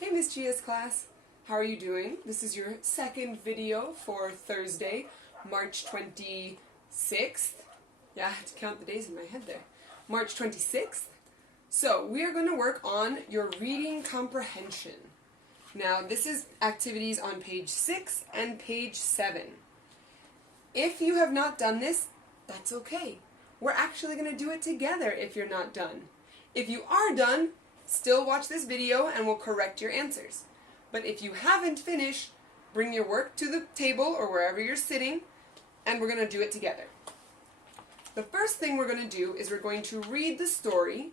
Hey Ms Gia's class, how are you doing? This is your second video for Thursday, March 26th. Yeah, I had to count the days in my head there. March 26th. So we are going to work on your reading comprehension. Now this is activities on page 6 and page 7. If you have not done this, that's okay. We're actually going to do it together if you're not done. If you are done, still watch this video and we'll correct your answers. But if you haven't finished, bring your work to the table or wherever you're sitting and we're going to do it together. The first thing we're going to do is we're going to read the story,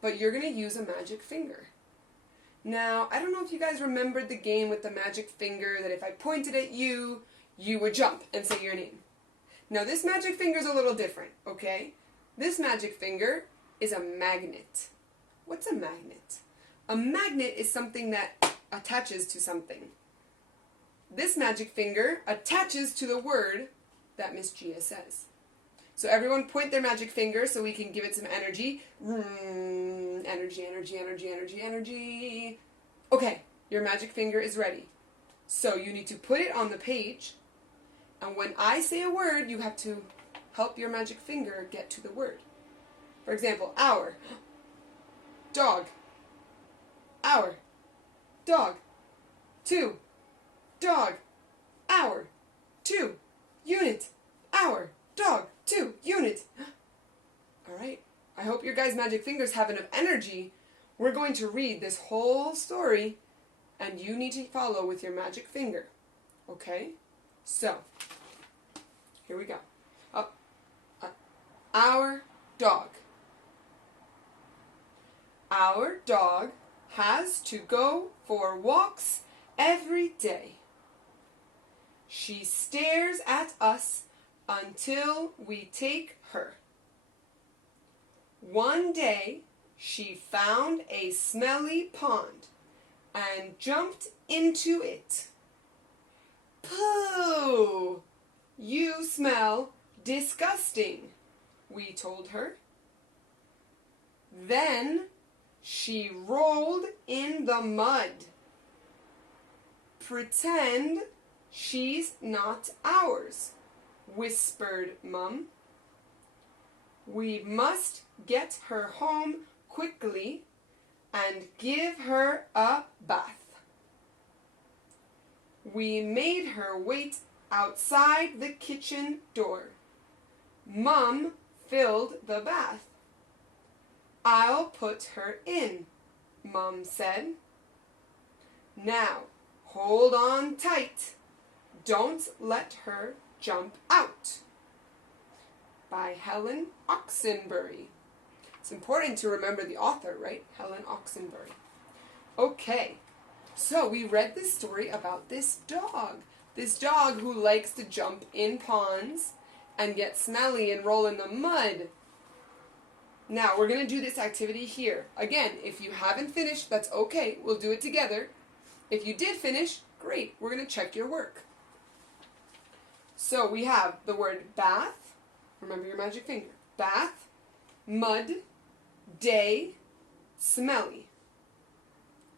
but you're going to use a magic finger. Now, I don't know if you guys remembered the game with the magic finger that if I pointed at you, you would jump and say your name. Now this magic finger is a little different, okay? This magic finger is a magnet. What's a magnet? A magnet is something that attaches to something. This magic finger attaches to the word that Ms. Gia says. So everyone point their magic finger so we can give it some energy. Energy, energy, energy, energy, energy. Okay, your magic finger is ready. So you need to put it on the page, and when I say a word, you have to help your magic finger get to the word. For example, hour, dog, hour, dog, 2, dog, hour, 2, unit, hour, dog, 2, unit. Alright, I hope your guys' magic fingers have enough energy. We're going to read this whole story and you need to follow with your magic finger. Okay? So, here we go. Our dog. Our dog has to go for walks every day. She stares at us until we take her. One day, she found a smelly pond and jumped into it. Pooh! You smell disgusting, we told her. Then she rolled in the mud. Pretend she's not ours, whispered Mum. We must get her home quickly and give her a bath. We made her wait outside the kitchen door. Mum filled the bath. I'll put her in, Mum said. Now, hold on tight. Don't let her jump out. By Helen Oxenbury. It's important to remember the author, right? Helen Oxenbury. Okay, so we read this story about this dog. This dog who likes to jump in ponds and get smelly and roll in the mud. Now, we're going to do this activity here. Again, if you haven't finished, that's okay. We'll do it together. If you did finish, great. We're going to check your work. So we have the word bath. Remember your magic finger. Bath, mud, day, smelly.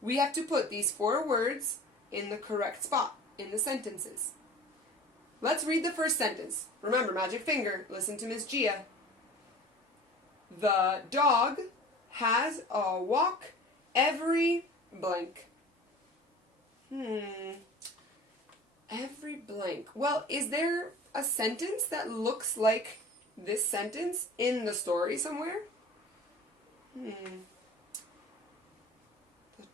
We have to put these 4 words in the correct spot in the sentences. Let's read the first sentence. Remember, magic finger. Listen to Ms. Gia. The dog has a walk every blank. Every blank. Well, is there a sentence that looks like this sentence in the story somewhere? The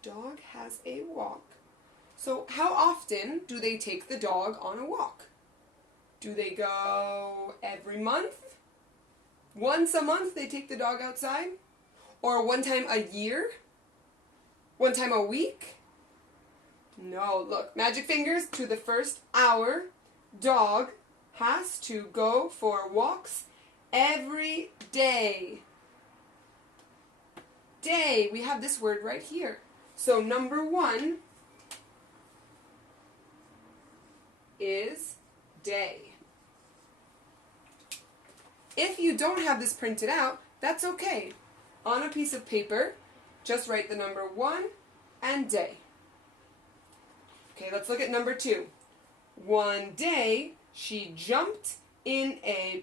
dog has a walk. So how often do they take the dog on a walk? Do they go every month? Once a month they take the dog outside? Or one time a year? One time a week? No, look, magic fingers to the first hour. Dog has to go for walks every day. Day, we have this word right here. So number 1 is day. If you don't have this printed out, that's okay. On a piece of paper, just write the number 1 and day. Okay, let's look at number 2. One day, she jumped in a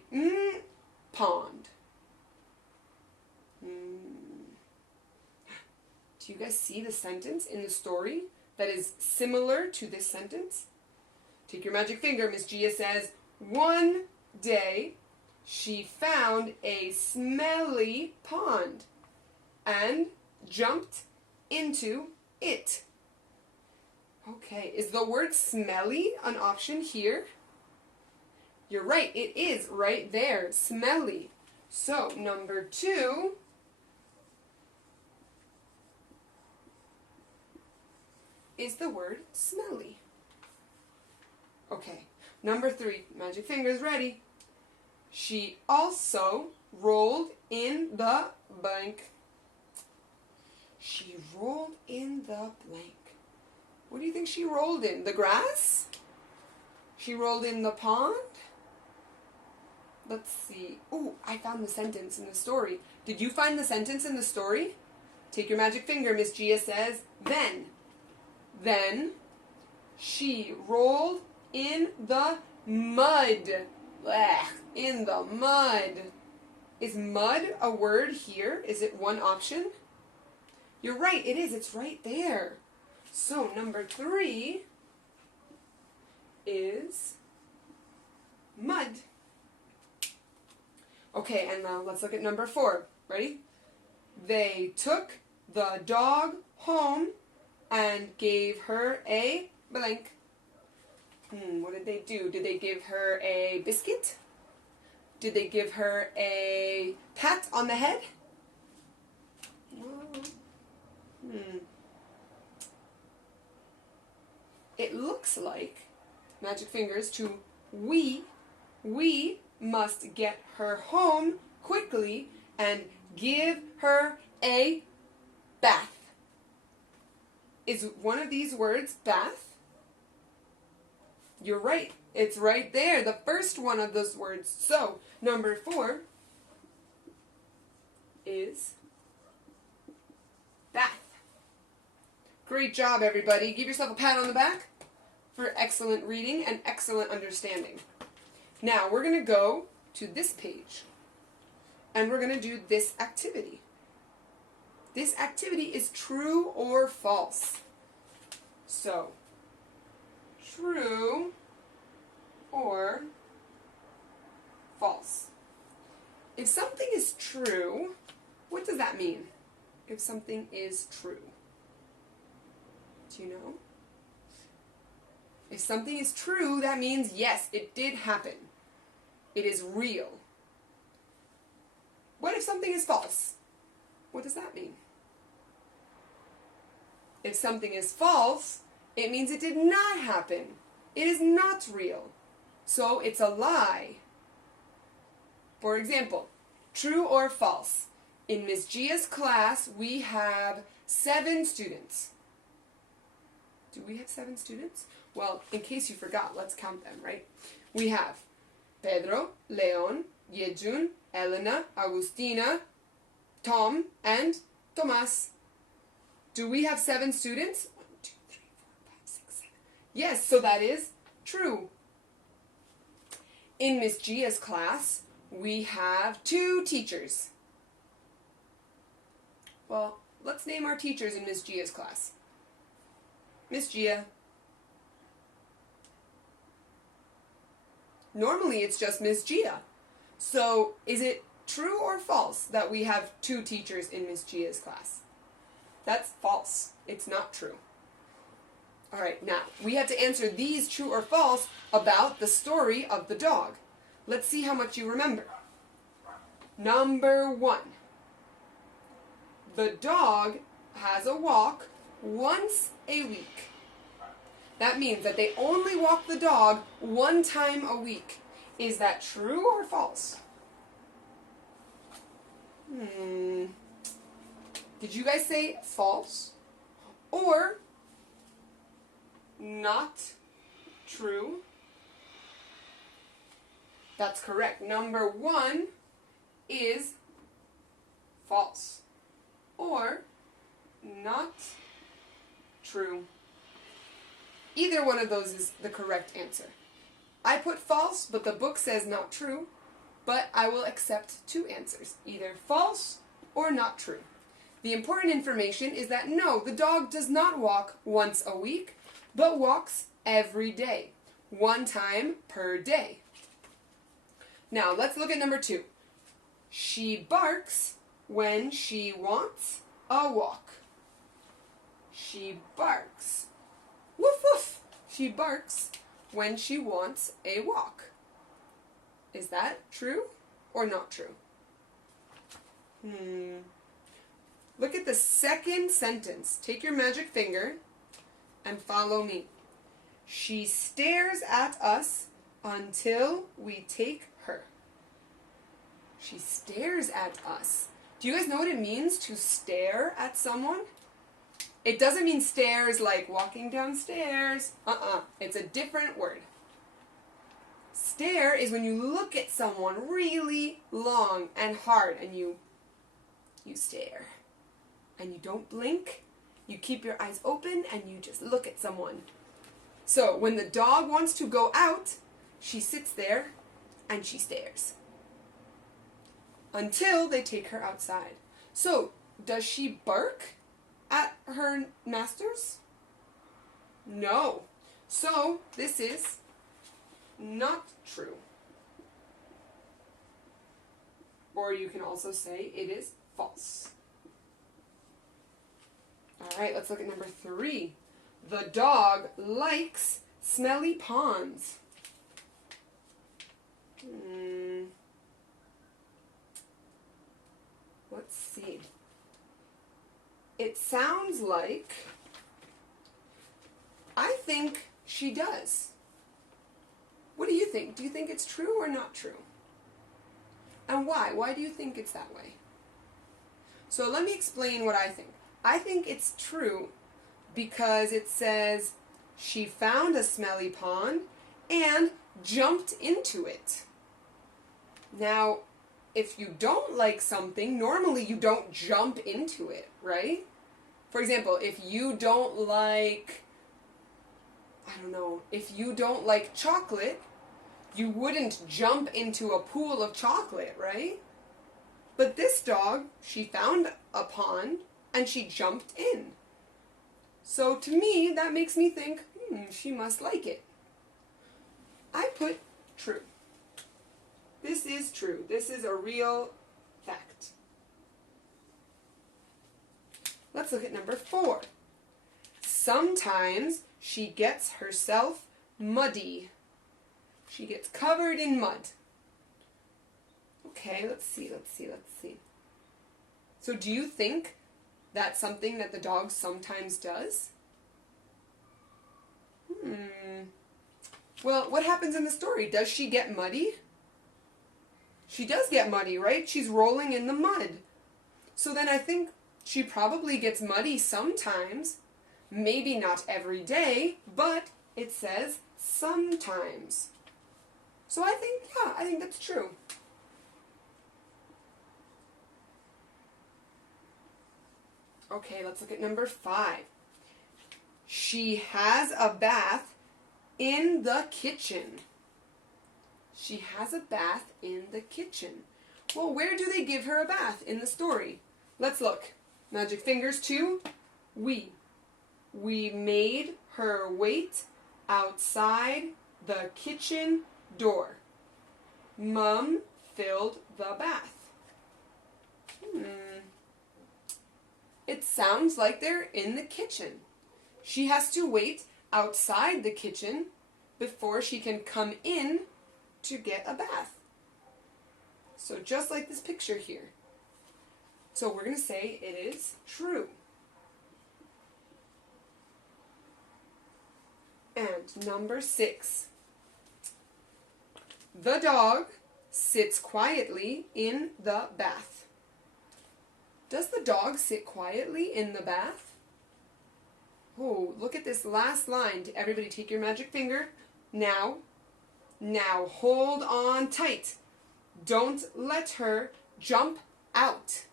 pond. Do you guys see the sentence in the story that is similar to this sentence? Take your magic finger. Ms. Gia says, one day she found a smelly pond and jumped into it. Okay, is the word smelly an option here? You're right, it is right there, smelly. So, number 2 is the word smelly. Okay, number 3, magic fingers ready. She also rolled in the blank. She rolled in the blank. What do you think she rolled in? The grass? She rolled in the pond? Let's see. Ooh, I found the sentence in the story. Did you find the sentence in the story? Take your magic finger. Ms. Gia says, then she rolled in the mud. Blech, in the mud. Is mud a word here? Is it one option? You're right, it is. It's right there. So, number 3 is mud. Okay, and now let's look at number 4. Ready? They took the dog home and gave her a blank. What did they do? Did they give her a biscuit? Did they give her a pat on the head? It looks like, magic fingers, to we must get her home quickly and give her a bath. Is one of these words bath? You're right. It's right there, the first one of those words. So, number 4 is bath. Great job, everybody. Give yourself a pat on the back for excellent reading and excellent understanding. Now, we're going to go to this page, and we're going to do this activity. This activity is true or false. So, true or false. If something is true, what does that mean? If something is true. Do you know? If something is true, that means yes, it did happen. It is real. What if something is false? What does that mean? If something is false, it means it did not happen. It is not real. So it's a lie. For example, true or false? In Ms. Gia's class, we have 7 students. Do we have 7 students? Well, in case you forgot, let's count them, right? We have Pedro, Leon, Yejun, Elena, Agustina, Tom, and Tomas. Do we have 7 students? 1, 2, 3, 4, 5, 6, 7. Yes, so that is true. In Ms. Gia's class, we have 2 teachers. Well, let's name our teachers in Ms. Gia's class. Ms. Gia. Normally it's just Ms. Gia. So is it true or false that we have 2 teachers in Ms. Gia's class? That's false. It's not true. Alright, now we have to answer these true or false about the story of the dog. Let's see how much you remember. Number 1. The dog has a walk once a week. That means that they only walk the dog 1 time a week. Is that true or false? Did you guys say false or not true? That's correct. Number 1 is false or not true. Either one of those is the correct answer. I put false, but the book says not true, but I will accept two answers, either false or not true. The important information is that no, the dog does not walk once a week, but walks every day, 1 time per day. Now, let's look at number 2. She barks when she wants a walk. She barks. Woof woof. She barks when she wants a walk. Is that true or not true? Look at the second sentence. Take your magic finger and follow me. She stares at us until we take her. She stares at us. Do you guys know what it means to stare at someone? It doesn't mean stairs like walking downstairs. It's a different word. Stare is when you look at someone really long and hard and you stare. And you don't blink. You keep your eyes open and you just look at someone. So when the dog wants to go out, she sits there and she stares until they take her outside. So, does she bark at her masters? No. So, this is not true. Or you can also say it is false. Alright, let's look at number 3. The dog likes smelly ponds. Let's see. It sounds like, I think she does. What do you think? Do you think it's true or not true? And why? Why do you think it's that way? So let me explain what I think. I think it's true because it says she found a smelly pond and jumped into it. Now, if you don't like something, normally you don't jump into it, right? For example, if you don't like, if you don't like chocolate, you wouldn't jump into a pool of chocolate, right? But this dog, she found a pond and she jumped in. So to me, that makes me think, she must like it. I put true. This is true. This is a real fact. Let's look at number 4. Sometimes she gets herself muddy. She gets covered in mud. Okay, let's see. So do you think that's something that the dog sometimes does? Well, what happens in the story? Does she get muddy? She does get muddy, right? She's rolling in the mud. So then I think she probably gets muddy sometimes. Maybe not every day, but it says sometimes. So I think that's true. Okay, let's look at number 5. She has a bath in the kitchen. She has a bath in the kitchen. Well, where do they give her a bath in the story? Let's look. Magic fingers to we. We made her wait outside the kitchen door. Mum filled the bath. It sounds like they're in the kitchen. She has to wait outside the kitchen before she can come in to get a bath. So just like this picture here. So we're going to say it is true. And number 6. The dog sits quietly in the bath. Does the dog sit quietly in the bath? Oh, look at this last line. Everybody take your magic finger. Now hold on tight. Don't let her jump out.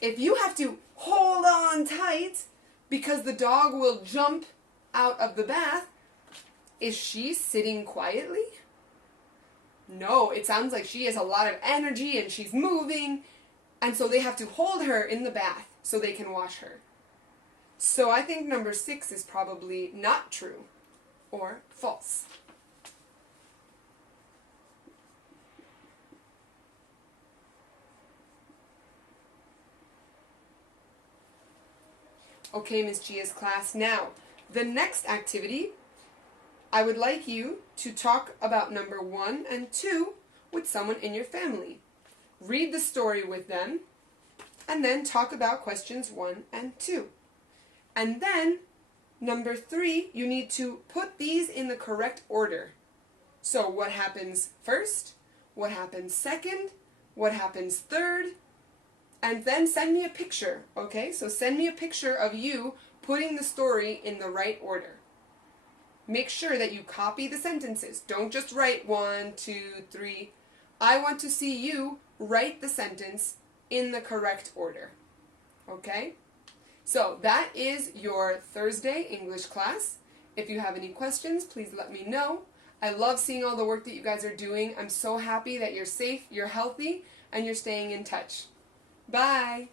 If you have to hold on tight, because the dog will jump out of the bath. Is she sitting quietly? No, it sounds like she has a lot of energy and she's moving, and so they have to hold her in the bath so they can wash her. So I think number 6 is probably not true or false. Okay, Ms. Gia's class. Now, the next activity, I would like you to talk about number 1 and 2 with someone in your family. Read the story with them, and then talk about questions 1 and 2. And then, number 3, you need to put these in the correct order. So what happens first? What happens second? What happens third? And then send me a picture, okay? So send me a picture of you putting the story in the right order. Make sure that you copy the sentences. Don't just write 1, 2, 3. I want to see you write the sentence in the correct order, okay? So that is your Thursday English class. If you have any questions, please let me know. I love seeing all the work that you guys are doing. I'm so happy that you're safe, you're healthy, and you're staying in touch. Bye!